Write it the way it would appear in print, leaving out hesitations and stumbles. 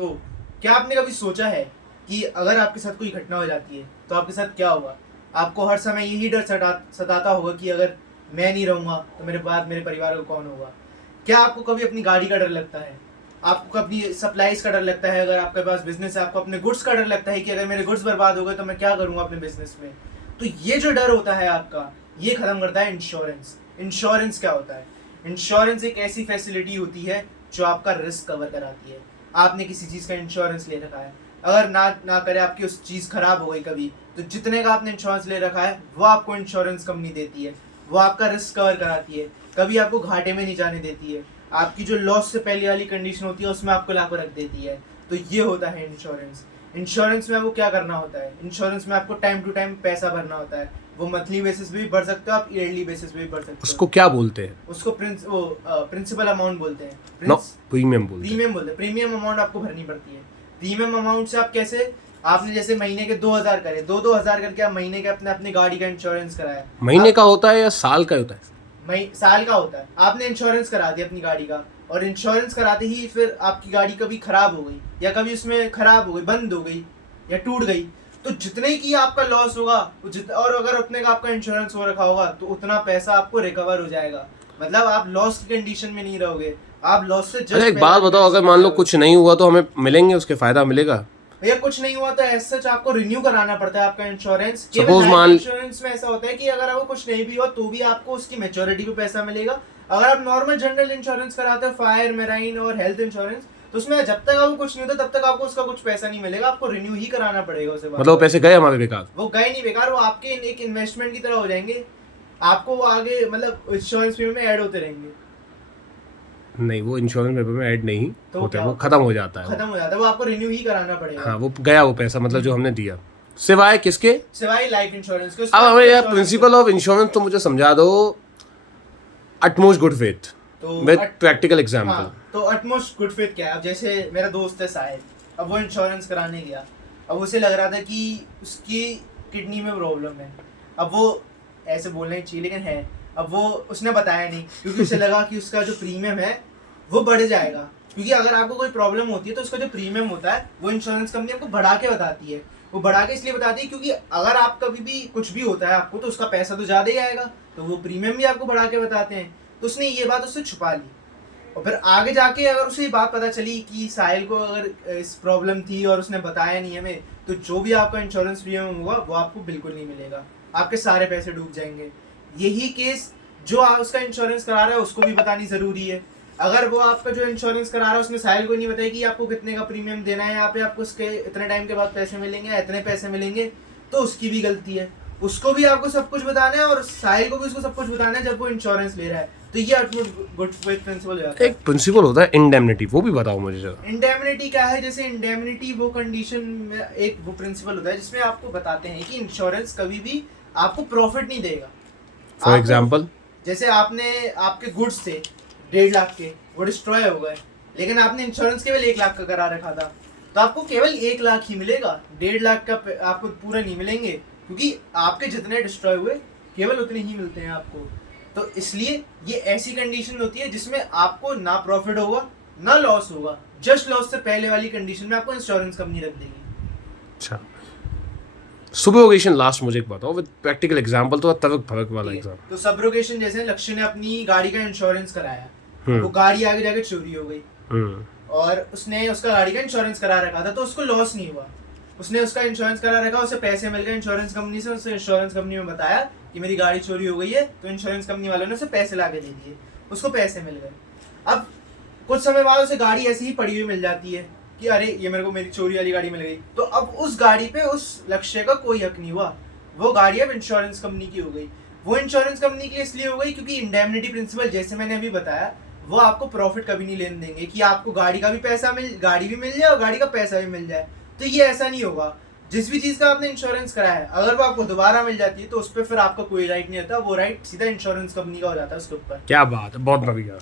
तो क्या आपने कभी सोचा है कि अगर आपके साथ कोई घटना हो जाती है तो आपके साथ क्या होगा? आपको हर समय यही डर सताता होगा कि अगर मैं नहीं रहूँगा तो मेरे बाद मेरे परिवार को कौन होगा? क्या आपको कभी अपनी गाड़ी का डर लगता है? आपको कभी सप्लाईज का डर लगता है? अगर आपके पास बिजनेस है, आपको अपने गुड्स का डर लगता है कि अगर मेरे गुड्स बर्बाद हो गए तो मैं क्या करूँगा अपने बिजनेस में? तो ये जो डर होता है आपका, ये खत्म करता है इंश्योरेंस। इंश्योरेंस क्या होता है? इंश्योरेंस एक ऐसी फैसिलिटी होती है जो आपका रिस्क कवर कराती है। आपने किसी चीज़ का इंश्योरेंस ले रखा है, अगर ना करे आपकी उस चीज़ खराब हो गई कभी, तो जितने का आपने इंश्योरेंस ले रखा है वो आपको इंश्योरेंस कंपनी देती है, वो आपका रिस्क कवर कराती है, कभी आपको घाटे में नहीं जाने देती है। आपकी जो लॉस से पहले वाली कंडीशन होती है उसमें आपको लाकर रख देती है। तो ये होता है इंश्योरेंस। इंश्योरेंस में आपको क्या करना होता है? इंश्योरेंस में आपको टाइम टू टाइम पैसा भरना होता है। वो मंथली बेसिस पे भी भर सकते हो आप, ईयरली बेसिस पे भी भर सकते हो। उसको क्या बोलते हैं? उसको प्रिंसिपल अमाउंट बोलते हैं। प्रीमियम बोलते हैं। प्रीमियम बोलते हैं। प्रीमियम अमाउंट आपको भरनी पड़ती है। प्रीमियम अमाउंट से आप कैसे, आपने जैसे महीने के 2000 करे, 2-2000 करके आप महीने के अपनी गाड़ी का इंश्योरेंस कराया। महीने का होता है या साल का होता है? साल का होता है। आपने इंश्योरेंस करा दिया अपनी गाड़ी का, और इंश्योरेंस कराते ही फिर आपकी गाड़ी कभी खराब हो गई या कभी उसमें खराब हो गई, बंद हो गई या टूट गई, तो जितने की आपका लॉस होगा और अगर उतने का आपका इंश्योरेंस हो रखा होगा तो उतना पैसा आपको रिकवर हो जाएगा। मतलब आप लॉस की कंडीशन में नहीं रहोगे, आप लॉस से जस्ट। एक बात बताओ, अगर मान लो कुछ नहीं हुआ तो हमें मिलेंगे उसके फायदा मिलेगा? भैया कुछ नहीं हुआ तो एज सच आपको रिन्यू कराना पड़ता है आपका इंश्योरेंस। इंश्योरेंस में ऐसा होता है कि अगर आपको कुछ नहीं भी हुआ तो भी आपको उसकी मैच्योरिटी पे पैसा मिलेगा। अगर आप नॉर्मल जनरल इंश्योरेंस कराते हो, फायर, मैराइन और हेल्थ इंश्योरेंस, तो उसमें जब तक आपको कुछ नहीं होता तब तक आपको उसका कुछ पैसा नहीं मिलेगा, आपको रिन्यू ही कराना पड़ेगा उसे। मतलब पैसे गए हमारे बेकार? वो गए नहीं बेकार, वो आपके एक इन्वेस्टमेंट की तरह हो जाएंगे। आपको वो आगे मतलब इंश्योरेंस प्रीमियम में ऐड होते रहेंगे। नहीं, वो इंश्योरेंस पेपर में ऐड नहीं तो होता है, वो खत्म हो जाता है। वो आपको रिन्यू ही कराना पड़ेगा। हाँ, वो गया वो पैसा, मतलब जो हमने दिया। सिवाय किसके? सिवाय लाइफ इंश्योरेंस के। अब हमें यार प्रिंसिपल ऑफ इंश्योरेंस तो मुझे समझा दो। Utmost good faith with practical example. तो अटमोस्ट गुड फेथ क्या है? अब जैसे मेरा दोस्त है साहिल, अब वो इंश्योरेंस कराने गया, अब उसे लग रहा था कि उसकी किडनी में प्रॉब्लम है। अब वो ऐसे बोलना ही चाहिए लेकिन है, अब वो उसने बताया नहीं क्योंकि उसे लगा कि उसका जो प्रीमियम है वो बढ़ जाएगा। क्योंकि अगर आपको कोई प्रॉब्लम होती है तो उसका जो प्रीमियम होता है वो इंश्योरेंस कंपनी आपको बढ़ा के बताती है। वो बढ़ा के इसलिए बताती है क्योंकि अगर आप कभी भी कुछ भी होता है आपको तो उसका पैसा तो ज़्यादा ही आएगा, तो वो प्रीमियम भी आपको बढ़ा के बताते हैं। तो उसने ये बात उससे छुपा ली, और फिर आगे जाके अगर उसे ये बात पता चली कि साहिल को अगर इस प्रॉब्लम थी और उसने बताया नहीं हमें, तो जो भी आपका इंश्योरेंस प्रीमियम होगा वो आपको बिल्कुल नहीं मिलेगा, आपके सारे पैसे डूब जाएंगे। यही केस जो उसका इंश्योरेंस करा रहा है उसको भी बतानी ज़रूरी है। अगर वो आपका जो इंश्योरेंस करा रहा है उसने साहिल को नहीं बताया कि आपको कितने का प्रीमियम देना है, यहाँ पे आपको उसके इतने टाइम के बाद पैसे मिलेंगे, इतने पैसे मिलेंगे, तो उसकी भी गलती है। उसको भी आपको सब कुछ बताना है और साहिल को भी उसको सब कुछ बताना है जब वो इंश्योरेंस ले रहा है। तो ये अटमोस्ट गुड फेथ प्रिंसिपल हो जाता है। एक प्रिंसिपल होता है इंडेमनिटी, वो भी बताओ मुझे जरा। इंडेमनिटी क्या है? जैसे इंडेमनिटी वो कंडीशन में एक वो प्रिंसिपल होता है जिसमें आपको बताते हैं कि इंश्योरेंस कभी भी आपको प्रॉफिट नहीं देगा। फॉर एग्जाम्पल, जैसे आपके गुड्स थे 1.5 लाख के, वो डिस्ट्रॉय हो गए, लेकिन आपने इंश्योरेंस केवल 1 लाख का करा रखा था, तो आपको केवल 1 लाख ही मिलेगा, 1.5 लाख का आपको पूरा नहीं मिलेंगे, क्योंकि आपके जितने डिस्ट्रॉय हुए केवल उतने ही मिलते हैं आपको। तो इसलिए ये ऐसी कंडीशन होती है जिसमें आपको ना प्रॉफिट होगा ना लॉस होगा, जस्ट लॉस से पहले वाली कंडीशन में आपको इंश्योरेंस कंपनी रख देगी। अच्छा, सुब्रोगेशन लास्ट मुझे एक बताओ विद प्रैक्टिकल एग्जांपल, तो तर्क भड़क वाला एग्जांपल। तो सब्रोगेशन जैसे लक्ष्य ने अपनी गाड़ी का इंश्योरेंस कराया, वो गाड़ी आगे जाके चोरी हो गई और उसने उसका गाड़ी का इंश्योरेंस करा रखा था, तो उसको लॉस नहीं हुआ, उसने उसका इंश्योरेंस करा रखा, उसे पैसे मिल गए इंश्योरेंस कंपनी से। उसे इंश्योरेंस कंपनी में बताया कि मेरी गाड़ी चोरी हो गई है, तो इंश्योरेंस कंपनी वालों ने उसे पैसे ला के दे दिए, उसको पैसे मिल गए। अब कुछ समय बाद उसे गाड़ी ऐसी ही पड़ी हुई मिल जाती है कि अरे ये मेरी चोरी वाली गाड़ी मिल गई, तो अब उस गाड़ी पे उस लक्ष्य का कोई हक नहीं हुआ, वो गाड़ी अब इंश्योरेंस कंपनी की हो गई। वो इंश्योरेंस कंपनी की इसलिए हो गई क्योंकि इंडेमनिटी प्रिंसिपल जैसे मैंने अभी बताया, वो आपको प्रॉफिट कभी नहीं लेने देंगे कि आपको गाड़ी का भी पैसा गाड़ी भी मिल जाए और गाड़ी का पैसा भी मिल जाए। तो ये ऐसा नहीं होगा। जिस भी चीज़ का आपने इंश्योरेंस कराया है, अगर वो आपको दोबारा मिल जाती है तो उस पर फिर आपका कोई राइट नहीं होता, वो राइट सीधा इंश्योरेंस कंपनी का हो जाता है उसके ऊपर। क्या बात है, बहुत बढ़िया।